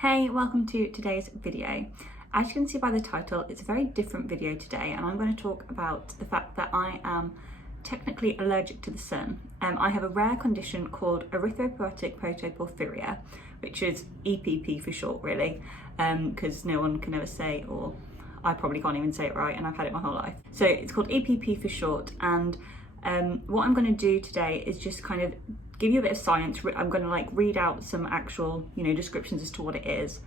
Hey, welcome to today's video. As you can see by the title, it's a very different video today, and I'm going to talk about the fact that I am technically allergic to the sun. I have a rare condition called Erythropoietic Protoporphyria, which is EPP for short, really, because no one can ever say, or I probably can't even say it right, and I've had it my whole life. So it's called EPP for short, and what I'm going to do today is just kind of give you a bit of science. I'm going to read out some actual, descriptions as to what it is,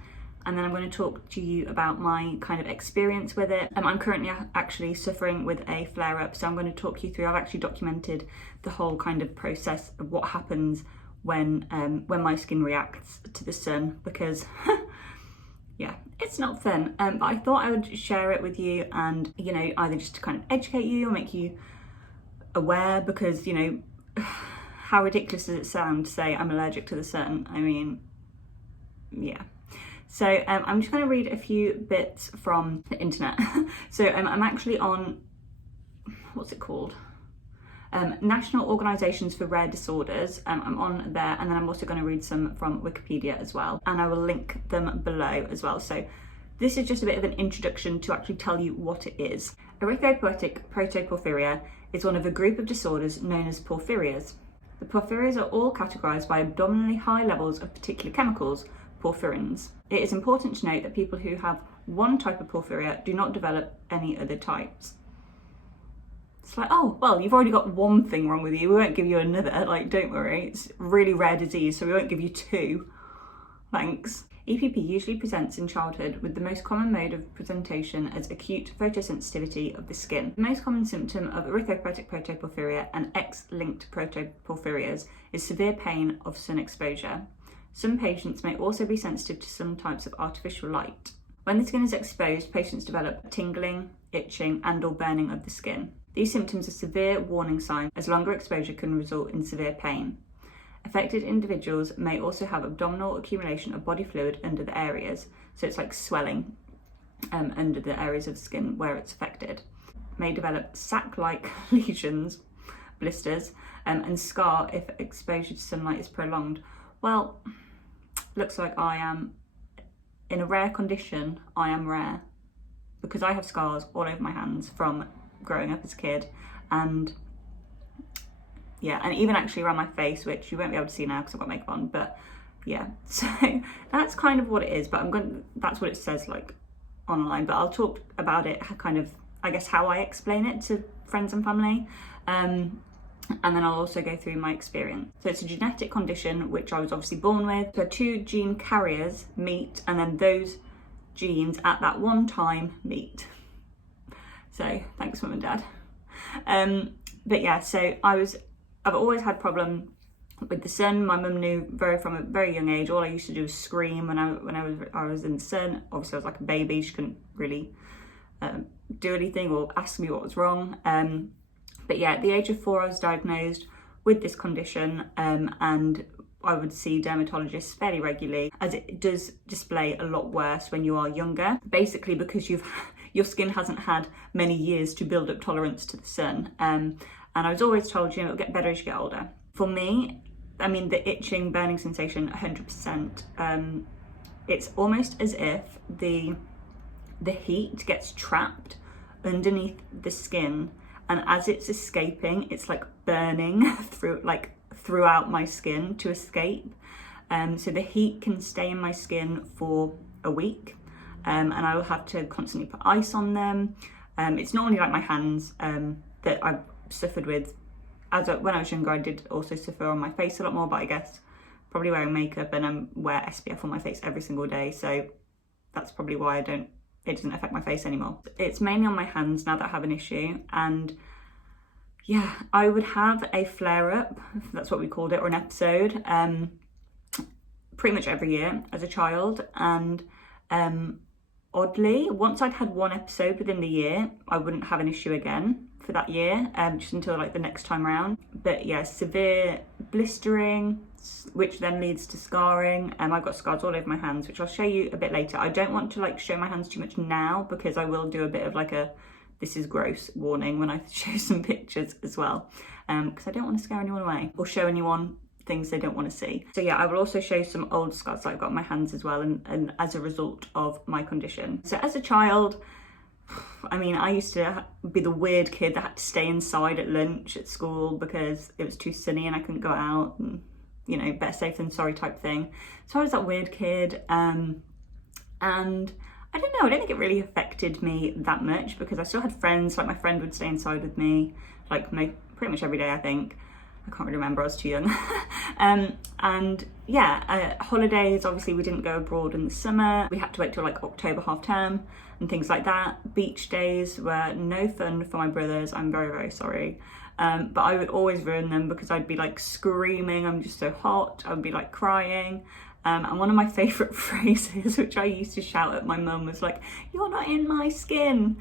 and then I'm going to talk to you about my kind of experience with it. I'm currently actually suffering with a flare-up, so I'm going to talk you through. I've actually documented the whole kind of process of what happens when my skin reacts to the sun, because yeah, it's not fun. But I thought I would share it with you, and either just to kind of educate you or make you aware, because how ridiculous does it sound to say I'm allergic to the sun? I mean, yeah. So I'm just going to read a few bits from the internet. So I'm actually on, what's it called? National Organisations for Rare Disorders. I'm on there, and then I'm also going to read some from Wikipedia as well, and I will link them below as well. So this is just a bit of an introduction to actually tell you what it is. Erythropoietic Protoporphyria is one of a group of disorders known as porphyrias. The porphyrias are all categorised by abdominally high levels of particular chemicals, porphyrins. It is important to note that people who have one type of porphyria do not develop any other types. It's like, oh, well, you've already got one thing wrong with you, we won't give you another, don't worry, it's a really rare disease, so we won't give you two. Thanks. EPP usually presents in childhood, with the most common mode of presentation as acute photosensitivity of the skin. The most common symptom of erythropoietic protoporphyria and X-linked protoporphyrias is severe pain of sun exposure. Some patients may also be sensitive to some types of artificial light. When the skin is exposed, patients develop tingling, itching, and/or burning of the skin. These symptoms are severe warning signs, as longer exposure can result in severe pain. Affected individuals may also have abdominal accumulation of body fluid under the areas, so it's like swelling under the areas of the skin where it's affected. May develop sac-like lesions, blisters, and scar if exposure to sunlight is prolonged. Well, looks like I am in a rare condition. I am rare because I have scars all over my hands from growing up as a kid, and yeah, and even actually around my face, which you won't be able to see now because I've got makeup on, but yeah, so that's kind of what it is. But that's what it says online, but I'll talk about it kind of, I guess, how I explain it to friends and family, and then I'll also go through my experience. So it's a genetic condition which I was obviously born with. So two gene carriers meet, and then those genes at that one time meet. So thanks, Mum and Dad. But yeah, so I've always had problem with the sun. My mum knew from a very young age. All I used to do was scream when I was in the sun. Obviously, I was like a baby. She couldn't really do anything or ask me what was wrong. But yeah, at the age of 4, I was diagnosed with this condition, and I would see dermatologists fairly regularly, as it does display a lot worse when you are younger. Basically, because your skin hasn't had many years to build up tolerance to the sun. And I was always told, it'll get better as you get older. For me, I mean, the itching, burning sensation, 100%. It's almost as if the heat gets trapped underneath the skin, and as it's escaping, it's like burning throughout my skin to escape. So the heat can stay in my skin for a week, and I will have to constantly put ice on them. It's not only like my hands that I've suffered with. When I was younger, I did also suffer on my face a lot more, but I guess probably wearing makeup, and I wear SPF on my face every single day, so that's probably why it doesn't affect my face anymore. It's mainly on my hands now that I have an issue, and yeah, I would have a flare-up, if that's what we called it, or an episode, pretty much every year as a child, and oddly, once I'd had one episode within the year, I wouldn't have an issue again for that year, just until the next time around. But yeah, severe blistering, which then leads to scarring. I've got scars all over my hands, which I'll show you a bit later. I don't want to show my hands too much now, because I will do a bit of a this is gross warning when I show some pictures as well, because I don't want to scare anyone away or show anyone things they don't want to see. So yeah, I will also show some old scars that I've got on my hands as well, and as a result of my condition. So as a child, I mean, I used to be the weird kid that had to stay inside at lunch at school because it was too sunny and I couldn't go out, and you know, better safe than sorry type thing. So I was that weird kid, and I don't know, I don't think it really affected me that much because I still had friends. Like my friend would stay inside with me like pretty much every day, I think. I can't really remember, I was too young. And yeah, holidays, obviously we didn't go abroad in the summer. We had to wait till like October half term and things like that. Beach days were no fun for my brothers, I'm very, very sorry. But I would always ruin them because I'd be like screaming, I'm just so hot, I would be like crying. And one of my favourite phrases, which I used to shout at my mum, was like, "You're not in my skin."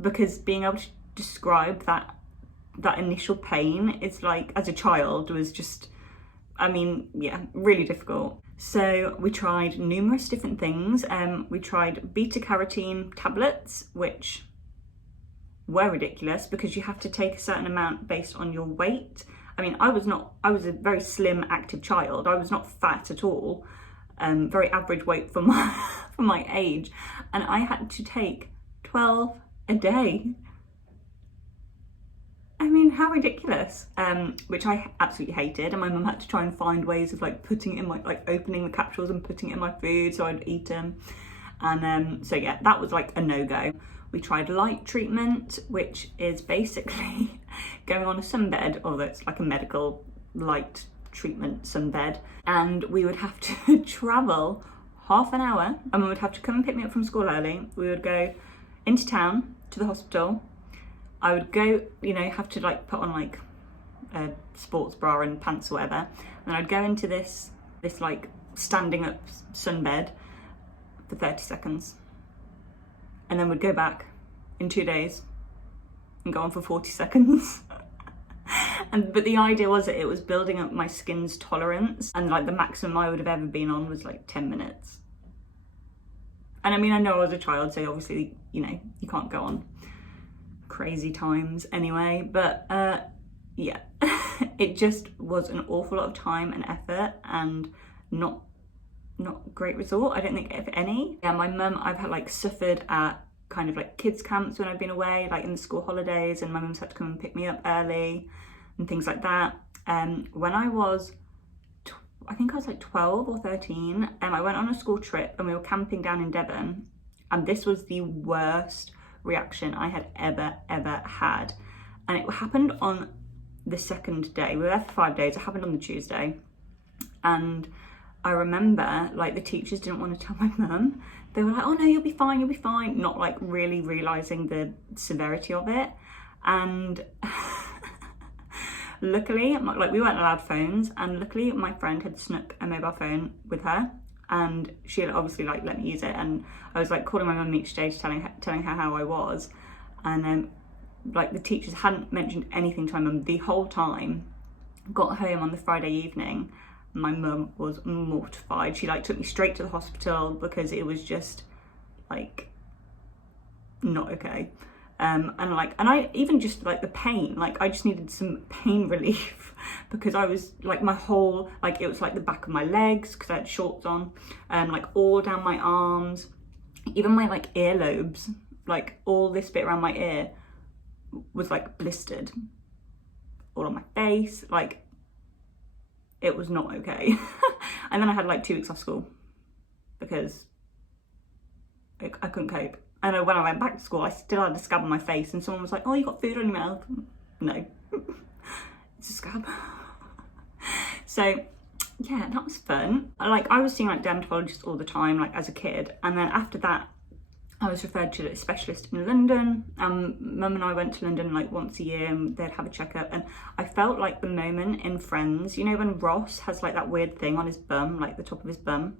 Because being able to describe that initial pain is like, as a child, was just, I mean, yeah, really difficult. So we tried numerous different things. We tried beta carotene tablets, which were ridiculous because you have to take a certain amount based on your weight. I mean, I was a very slim, active child. I was not fat at all, very average weight for my age. And I had to take 12 a day. I mean, how ridiculous, which I absolutely hated. And my mum had to try and find ways of like putting it in my, like opening the capsules and putting it in my food so I'd eat them. And so yeah, that was like a no-go. We tried light treatment, which is basically going on a sunbed, although it's like a medical light treatment sunbed. And we would have to travel half an hour, and we would have to come and pick me up from school early. We would go into town to the hospital. I would go, you know, have to like put on like a sports bra and pants or whatever. And I'd go into this like standing up sunbed for 30 seconds. And then we'd go back in 2 days and go on for 40 seconds. But the idea was that it was building up my skin's tolerance, and like the maximum I would have ever been on was like 10 minutes. And I mean, I know I was a child, so obviously, you know, you can't go on crazy times anyway, but yeah, it just was an awful lot of time and effort and not great result, I don't think, if any. Yeah, my mum, I've had like suffered at kind of like kids camps when I've been away, like in the school holidays, and my mum's had to come and pick me up early and things like that. When I was, I think I was like 12 or 13, I went on a school trip and we were camping down in Devon, and this was the worst reaction I had ever had. And it happened on the second day. We were there for 5 days. It happened on the Tuesday, and I remember like the teachers didn't want to tell my mum. They were like, "Oh no, you'll be fine," not like really realizing the severity of it. And luckily, like we weren't allowed phones, and luckily my friend had snuck a mobile phone with her, and she had obviously like let me use it. And I was like calling my mum each day, telling her how I was, and like the teachers hadn't mentioned anything to my mum the whole time. Got home on the Friday evening, my mum was mortified. She like took me straight to the hospital because it was just like not okay. And I even just like the pain, like I just needed some pain relief because I was like, my whole, like it was like the back of my legs because I had shorts on, like all down my arms, even my like earlobes, like all this bit around my ear was like blistered, all on my face, like it was not okay. And then I had like 2 weeks off school because I couldn't cope. And when I went back to school, I still had a scab on my face, and someone was like, "Oh, you got food on your mouth." No, it's a scab. So yeah, that was fun. Like I was seeing like dermatologists all the time, like as a kid. And then after that, I was referred to a specialist in London. Mum and I went to London like once a year, and they'd have a checkup. And I felt like the moment in Friends, you know, when Ross has like that weird thing on his bum, like the top of his bum.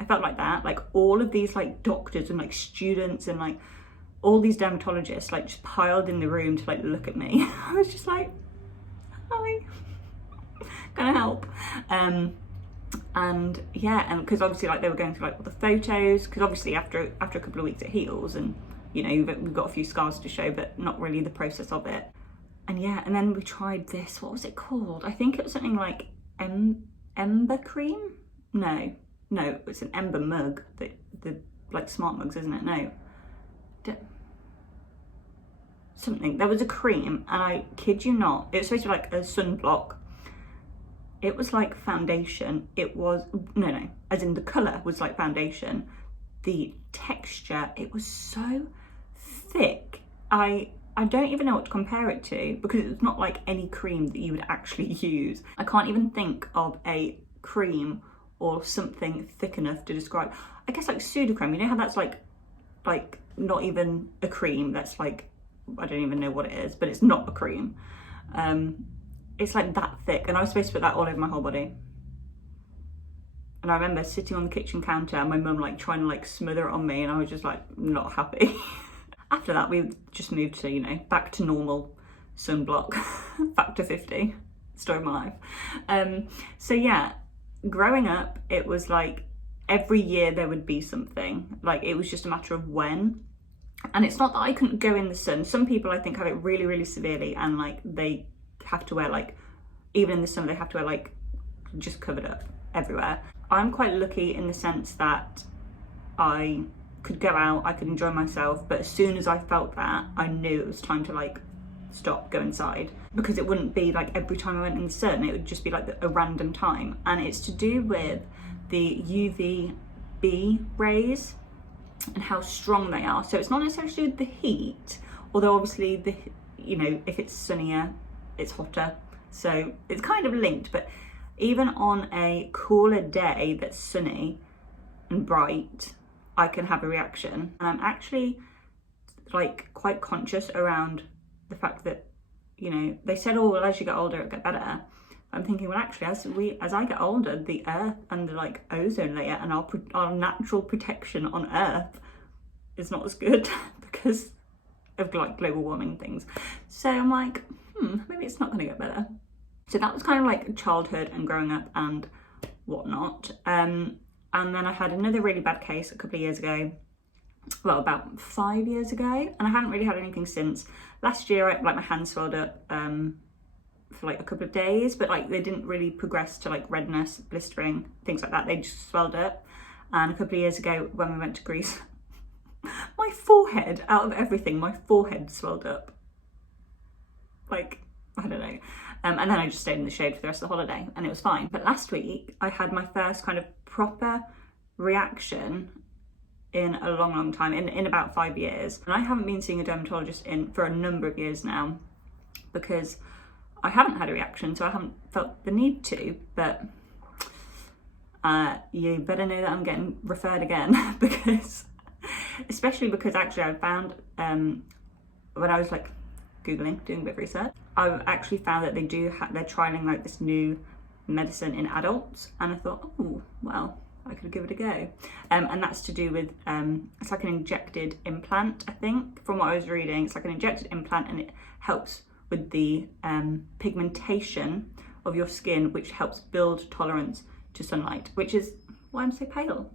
I felt like that, like all of these like doctors and like students and like all these dermatologists like just piled in the room to like look at me. I was just like, "Hi, can I help?" And yeah, and because obviously like they were going through like all the photos, because obviously after a couple of weeks it heals, and you know we've got a few scars to show, but not really the process of it. And yeah, and then we tried this, what was it called? I think it was something like ember cream? No, it's an ember mug, the like smart mugs, isn't it? No. Something. There was a cream, and I kid you not, it was supposed to be like a sunblock. It was like foundation. It was, no, as in the colour was like foundation. The texture, it was so thick. I don't even know what to compare it to, because it's not like any cream that you would actually use. I can't even think of a cream or something thick enough to describe. I guess like pseudocreme, you know how that's like not even a cream, that's like, I don't even know what it is, but it's not a cream. It's like that thick, and I was supposed to put that all over my whole body. And I remember sitting on the kitchen counter and my mum like trying to like smother it on me, and I was just like not happy. After that, we just moved to, you know, back to normal sunblock, factor 50, story of my life. So yeah, growing up, it was like every year there would be something. Like it was just a matter of when. And it's not that I couldn't go in the sun. Some people I think have it really, really severely, and like they have to wear like, even in the summer, they have to wear like just covered up everywhere. I'm quite lucky in the sense that I could go out, I could enjoy myself, but as soon as I felt that, I knew it was time to like stop, go inside, because it wouldn't be like every time I went in the sun, it would just be like a random time. And it's to do with the UVB rays and how strong they are. So it's not necessarily the heat, although obviously the, you know, if it's sunnier, it's hotter. So it's kind of linked, but even on a cooler day that's sunny and bright, I can have a reaction. And I'm actually like quite conscious around the fact that, you know, they said, oh, well, as you get older, it'll get better. I'm thinking, well, actually, as I get older, the Earth and the like ozone layer and our natural protection on Earth is not as good because of like global warming things. So I'm like, maybe it's not going to get better. So that was kind of like childhood and growing up and whatnot. And then I had another really bad case a couple of years ago, well, about 5 years ago, and I haven't really had anything since. Last year, like my hands swelled up for like a couple of days, but like they didn't really progress to like redness, blistering, things like that. They just swelled up. And a couple of years ago when we went to Greece, my forehead, out of everything, my forehead swelled up. Like, I don't know. And then I just stayed in the shade for the rest of the holiday and it was fine. But last week I had my first kind of proper reaction in a long time, in about 5 years. And I haven't been seeing a dermatologist for a number of years now because I haven't had a reaction, so I haven't felt the need to, but you better know that I'm getting referred again because, especially because actually I found, when I was like Googling, doing a bit of research, I've actually found that they're trialing like this new medicine in adults, and I thought, oh, well, I could give it a go. And that's to do with, it's like an injected implant, I think, from what I was reading. It's like an injected implant and it helps with the pigmentation of your skin, which helps build tolerance to sunlight, which is why I'm so pale.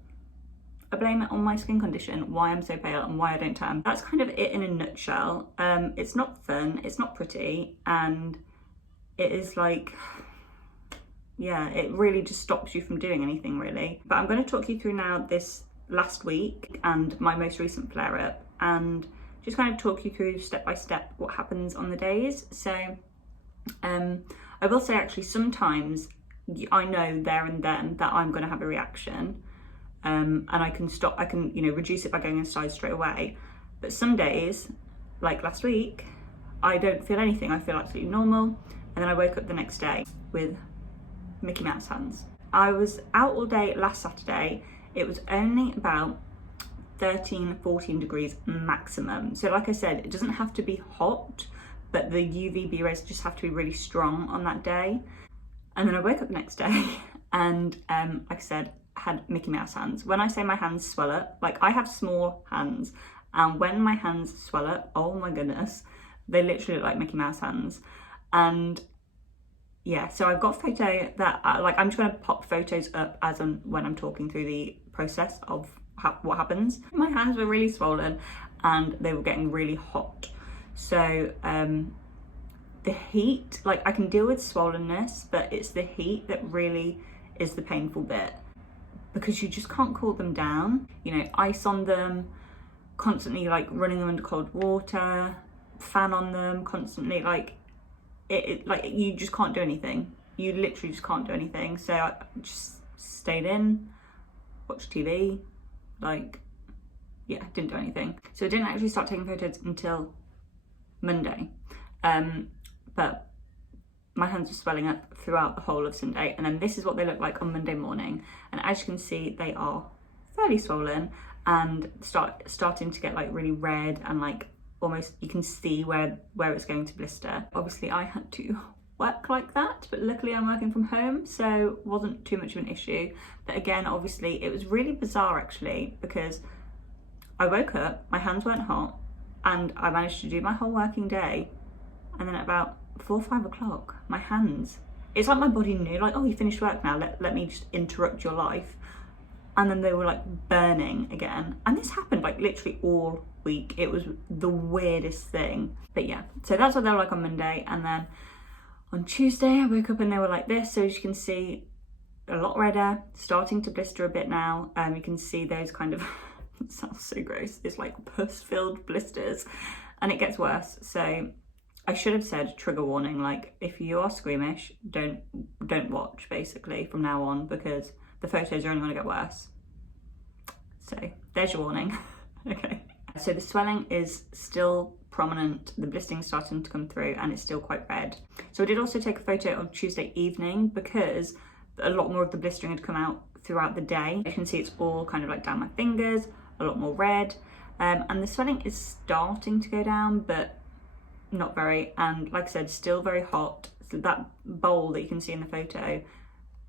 I blame it on my skin condition, why I'm so pale and why I don't tan. That's kind of it in a nutshell. It's not fun, it's not pretty, and it is like, yeah, it really just stops you from doing anything really. But I'm going to talk you through now this last week and my most recent flare-up, and just kind of talk you through step by step what happens on the days. So I will say actually sometimes I know there and then that I'm going to have a reaction. And I can you know, reduce it by going inside straight away. But some days, like last week, I don't feel anything. I feel absolutely normal. And then I woke up the next day with Mickey Mouse hands. I was out all day last Saturday. It was only about 13-14 degrees maximum. So like I said, it doesn't have to be hot, but the UVB rays just have to be really strong on that day. And then I woke up the next day and like I said, had Mickey Mouse hands. When I say my hands swell up, like I have small hands, and when my hands swell up, oh my goodness, they literally look like Mickey Mouse hands. And yeah, so I've got a photo that like I'm just going to pop photos up as when I'm talking through the process of what happens. My hands were really swollen and they were getting really hot, so the heat, like I can deal with swollenness, but it's the heat that really is the painful bit, because you just can't cool them down. You know, ice on them, constantly like running them under cold water, fan on them constantly, like like you just can't do anything. You literally just can't do anything. So I just stayed in, watched TV, like, yeah, didn't do anything. So I didn't actually start taking photos until Monday. But my hands were swelling up throughout the whole of Sunday, and then this is what they look like on Monday morning. And as you can see, they are fairly swollen and starting to get like really red, and like almost you can see where it's going to blister. Obviously I had to work like that, but luckily I'm working from home, so wasn't too much of an issue. But again, obviously it was really bizarre actually, because I woke up, my hands weren't hot, and I managed to do my whole working day, and then at about 4 or 5 o'clock, my hands, it's like my body knew, like, oh, you finished work now, let me just interrupt your life. And then they were like burning again. And this happened like literally all week. It was the weirdest thing. But yeah, so that's what they were like on Monday. And then on Tuesday, I woke up and they were like this. So as you can see, a lot redder, starting to blister a bit now. You can see those kind of, it sounds so gross, it's like pus-filled blisters, and it gets worse. So I should have said trigger warning, like if you are squeamish, don't watch basically from now on, because the photos are only going to get worse. So there's your warning. Okay. So the swelling is still prominent, the blistering's starting to come through, and it's still quite red. So I did also take a photo on Tuesday evening, because a lot more of the blistering had come out throughout the day. You can see it's all kind of like down my fingers, a lot more red, and the swelling is starting to go down, but not very. And like I said, still very hot. So that bowl that you can see in the photo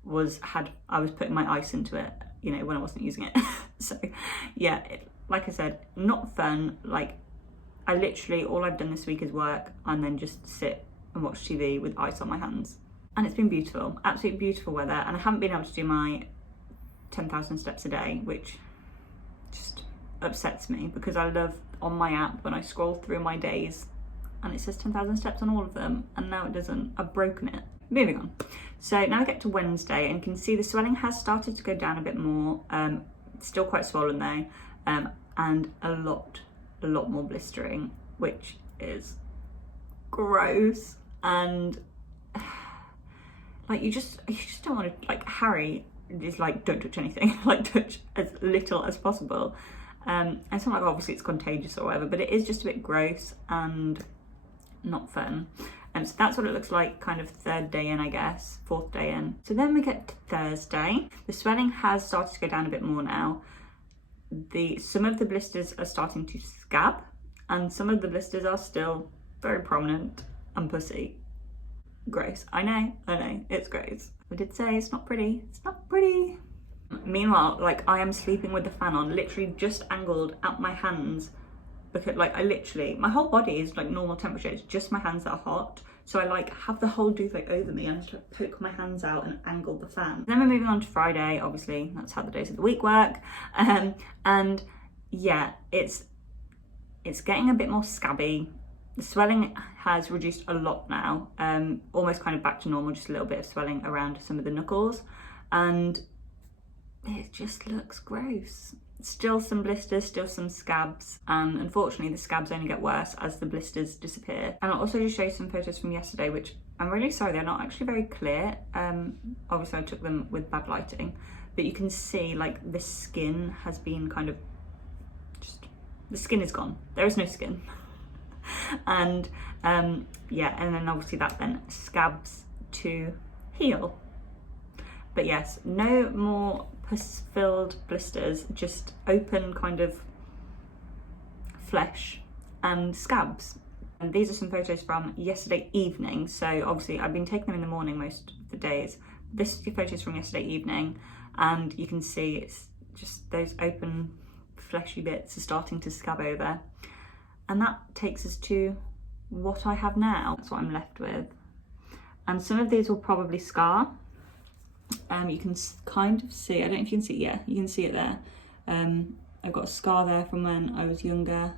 I was putting my ice into it, you know, when I wasn't using it. So yeah, like I said, not fun. Like I literally, all I've done this week is work and then just sit and watch TV with ice on my hands. And it's been beautiful, absolutely beautiful weather. And I haven't been able to do my 10,000 steps a day, which just upsets me, because I love on my app when I scroll through my days and it says 10,000 steps on all of them, and now it doesn't. I've broken it. Moving on. So now I get to Wednesday, and you can see the swelling has started to go down a bit more. Still quite swollen though, and a lot more blistering, which is gross. And like you just don't want to, like, Harry is like, don't touch anything, like touch as little as possible. And it's not like obviously it's contagious or whatever, but it is just a bit gross and not fun. And so that's what it looks like kind of third day in, I guess, fourth day in. So then we get to Thursday. The swelling has started to go down a bit more now. Some of the blisters are starting to scab, and some of the blisters are still very prominent and pussy. Gross. I know, it's gross. I did say it's not pretty. It's not pretty. Meanwhile, like, I am sleeping with the fan on, literally just angled at my hands, because like my whole body is like normal temperature, it's just my hands that are hot. So I like have the whole duvet over me and I just like poke my hands out and angle the fan. Then we're moving on to Friday, obviously that's how the days of the week work. And yeah, it's getting a bit more scabby. The swelling has reduced a lot now, almost kind of back to normal, just a little bit of swelling around some of the knuckles, and it just looks gross. Still some blisters, still some scabs, and unfortunately the scabs only get worse as the blisters disappear. And I'll also just show you some photos from yesterday, which I'm really sorry, they're not actually very clear. Obviously I took them with bad lighting, but you can see like the skin has been kind of the skin is gone. There is no skin. And yeah, and then obviously that then scabs to heal. But yes, no more pus-filled blisters, just open kind of flesh and scabs. And these are some photos from yesterday evening. So obviously I've been taking them in the morning most of the days. This is the photos from yesterday evening, and you can see it's just those open fleshy bits are starting to scab over. And that takes us to what I have now. That's what I'm left with. And some of these will probably scar. You can kind of see, I don't know if you can see, yeah, you can see it there. I've got a scar there from when I was younger.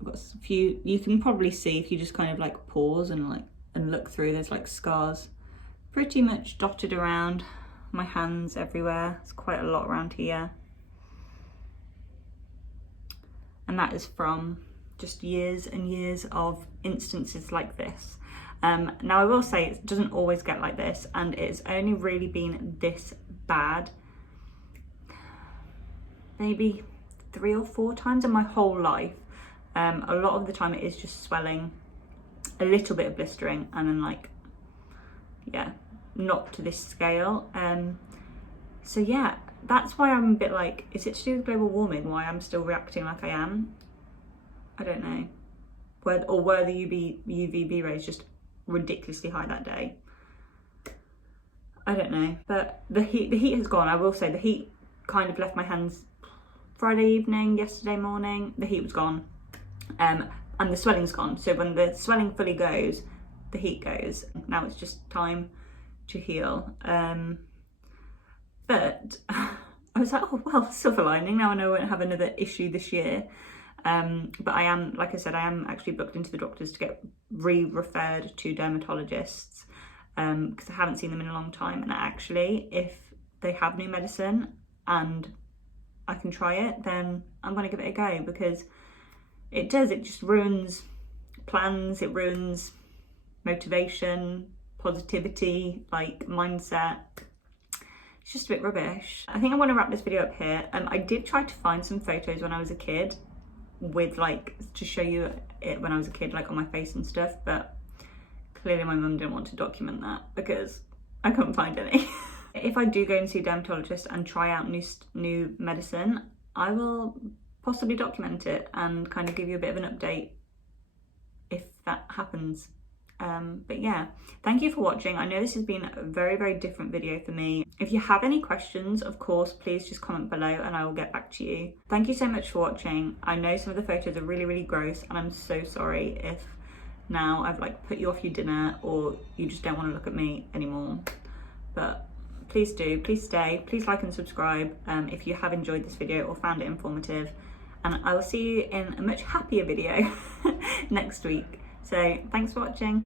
I've got a few, you can probably see if you just kind of like pause and like and look through, there's like scars pretty much dotted around my hands everywhere. It's quite a lot around here. And that is from just years and years of instances like this. Now I will say it doesn't always get like this, and it's only really been this bad maybe 3 or 4 times in my whole life. A lot of the time it is just swelling, a little bit of blistering, and then like, yeah, not to this scale. So yeah, that's why I'm a bit like, is it to do with global warming why I'm still reacting like I am? I don't know. Or were the UVB rays just ridiculously high that day? I don't know. But the heat has gone. I will say the heat kind of left my hands Friday evening, yesterday morning. The heat was gone. And the swelling's gone. So when the swelling fully goes, the heat goes. Now it's just time to heal. But I was like, oh well, silver lining, now I know I won't have another issue this year. But I am, like I said, I am actually booked into the doctors to get referred to dermatologists, because I haven't seen them in a long time. And actually, if they have new medicine and I can try it, then I'm going to give it a go, because it just ruins plans, it ruins motivation, positivity, like mindset. It's just a bit rubbish. I think I want to wrap this video up here. I did try to find some photos when I was a kid with like, to show you it when I was a kid, like on my face and stuff, but clearly my mum didn't want to document that because I couldn't find any. If I do go and see a dermatologist and try out new medicine, I will possibly document it and kind of give you a bit of an update if that happens. But yeah, thank you for watching. I know this has been a very, very different video for me. If you have any questions, of course, please just comment below and I will get back to you. Thank you so much for watching. I know some of the photos are really, really gross, and I'm so sorry if now I've like put you off your dinner or you just don't want to look at me anymore. But please do, please stay, please like and subscribe if you have enjoyed this video or found it informative. And I will see you in a much happier video next week. So thanks for watching.